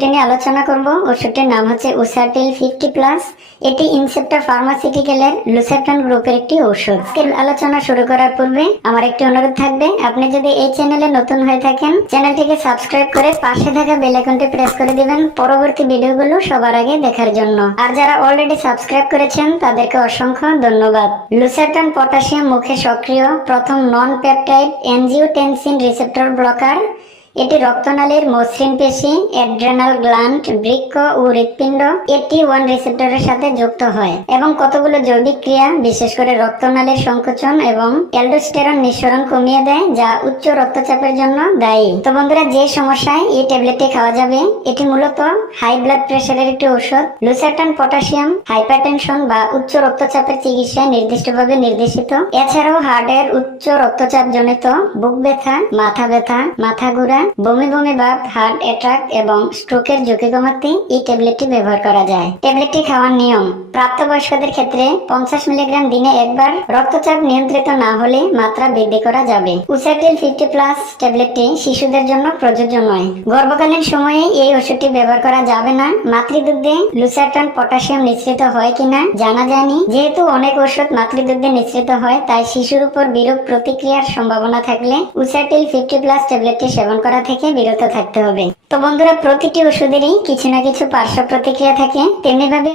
নিয়ে আলোচনা করব। ওষুধটির নাম হচ্ছে উসাটিল ফিফটি প্লাস এটি ইনসেপ্টা ফার্মাসিউটিক্যালের লুসেটন গ্রুপের একটি ঔষধ। আলোচনা শুরু করার পূর্বে আমার একটি অনুরোধ থাকবে, আপনি যদি এই চ্যানেলে নতুন হয়ে থাকেন, চ্যানেলটিকে সাবস্ক্রাইব করে পাশে থাকা বেল আইকনটি প্রেস করে দিবেন পরবর্তী ভিডিওগুলো সবার আগে দেখার জন্য। আর যারা অলরেডি সাবস্ক্রাইব করেছেন, তাদেরকে অসংখ্য ধন্যবাদ। লুসেটন পটাশিয়াম মুখে সক্রিয় প্রথম non peptide angiotensin receptor blocker এটি রক্তনালীর মসৃণ পেশি অ্যাড্রেনাল গ্ল্যান্ড বৃক্ষ ও হৃৎপিণ্ড। এটি ওয়ান রিসেপ্টরের সাথে যুক্ত হয় এবং কতগুলো জৈবিক ক্রিয়া, বিশেষ করে রক্তনালীর সংকোচন এবং অ্যালডোস্টেরন নিঃসরণ কমিয়ে দেয়, যা উচ্চ রক্তচাপের জন্য দায়ী। তো বন্ধুরা, যে সমস্যায় এই ট্যাবলেটটি খাওয়া যাবে, এটি মূলত হাই ব্লাড প্রেশারের একটি ঔষধ। লুসার্টান পটাশিয়াম হাইপারটেনশন বা উচ্চ রক্তচাপের চিকিৎসায় নির্দিষ্টভাবে নির্দেশিত। এছাড়াও হার্টের উচ্চ রক্তচাপ জনিত বুক ব্যথা, মাথা ব্যথা, মাথা ঘোরা বমি বমি ভাব হার্ট অ্যাটাক এবং স্ট্রোকের ঝুঁকি কমাতে এই ট্যাবলেটটি ব্যবহার করা যায়। ট্যাবলেটটি খাওয়ার নিয়ম, প্রাপ্তবয়স্কদের ক্ষেত্রে পঞ্চাশ মিলিগ্রাম দিনে একবার রক্তচাপ নিয়ন্ত্রিত না হলে মাত্রা বৃদ্ধি করা যাবে। উসাটিল ফিফটি প্লাস ট্যাবলেটটি শিশুদের জন্য প্রযোজ্য নয়। গর্ভকালীন সময়ে এই ওষুধটি ব্যবহার করা যাবে না। মাতৃদুগ্ধে লুসাটন পটাশিয়াম নিঃসৃত হয় কিনা জানা যায়নি। যেহেতু অনেক ওষুধ মাতৃদুগ্ধে নিঃসৃত হয়, তাই শিশুর উপর বিরূপ প্রতিক্রিয়ার সম্ভাবনা থাকলে উসাটিল ফিফটি প্লাস ট্যাবলেটটি সেবন করা থেকে বিরত থাকতে হবে। তো বন্ধুরা, প্রতিটি ওষুধেরই কিছু না কিছু পার্শ্ব প্রতিক্রিয়া থাকে। তেমনি ভাবে